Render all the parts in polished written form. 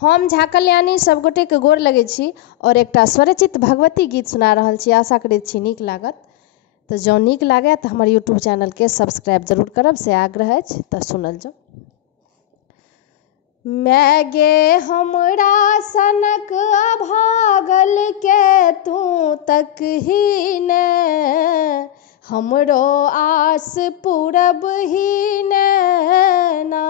हम झा कल्याणी सब गोटे के गोर लगे छी और एकटा स्वरचित भगवती गीत सुना रहल छी। आशा करैत छी नीक लागत। तो जँ नीक लागे तो हमर यूट्यूब चैनल के सब्सक्राइब जरूर करब से आग्रह अछि। तो सुनल जाओ। मैं गे हमरा सनक अभागल के तू तक ही ने, हमरो आस पूरब ही ने ना।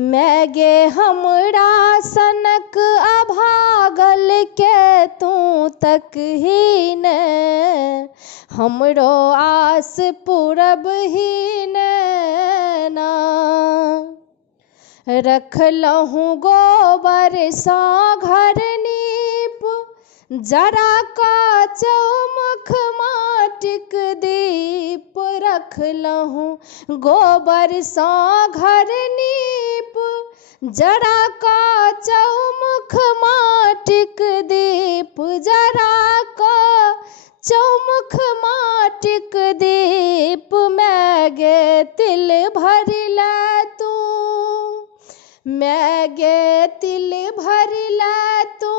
मैं गे हमरा सनक अभागल के तू तक ही ने, हमरो आस पूरब ही ने ना। रखलहूँ गोबर सा घर नीप, जरा का चौमुख माटिक दीप। रखलहूँ गोबर सा घर नीप, जरा का चौमुख माटिक दीप। जरा का चौमुख माटिक दीप। मैं गे तिल भरिला तू, मैं गे तिल भरिला तू,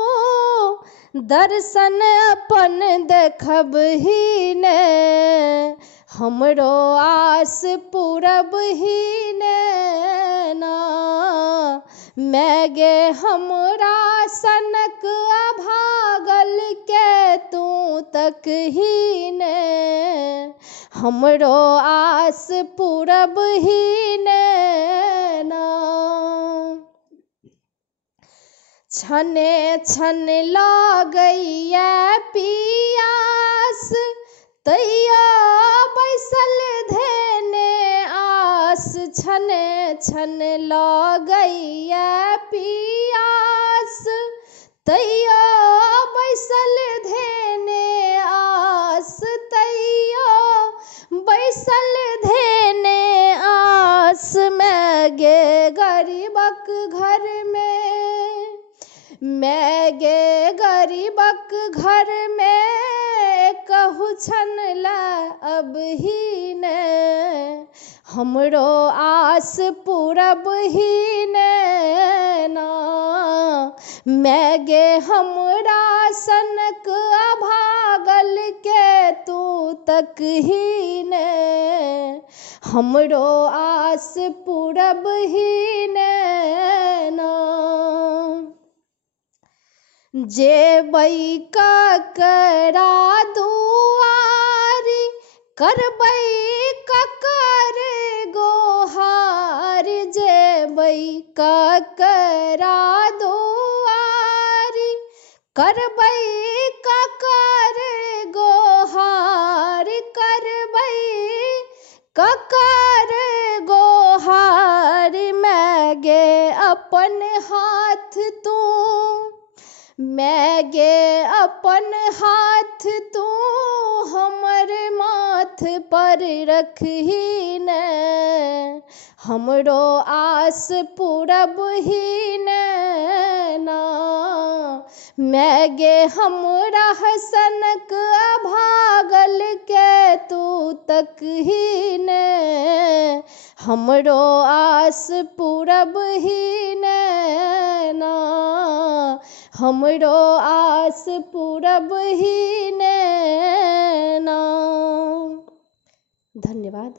दर्शन अपन देखब ही ने, हमरो आस पूरब ही ने ना। मैं गे हमरा सनक अभागल के तू तक ही ने, हमरो आस पूरब ही ने ना। छने छन लागैया पियास, तैया बैसल धेने आस। छने छन लागैया पियास, तैया बैसल धेने आस। तैया बैसल धेने आस। मैं गे गरीबक घर में, मैं गे गरीबक घर में, कहू छन ला अब ही ने, हमरो आस पूरब ही ने ना। मैं गे हमरा सनक अभागल के तू तक ही ने, हमरो आस पूरब ही ने ना। जेबै ककरा दुआरी, करबै ककर गोहार। जेबै ककरा दुआरी, करबै ककर गोहार। करबै ककर गोहार। मैं गे अपन हाथ तू, मैं गे अपन हाथ तू, हमर माथ पर रखही ने, हमरो आस पूरब ही ने ना। मैं गे हमरा सनक अभागल के तू तक ही ने, हमरो आस पूरब ही ने ना। हमरो आस पूरब ही ने ना। धन्यवाद।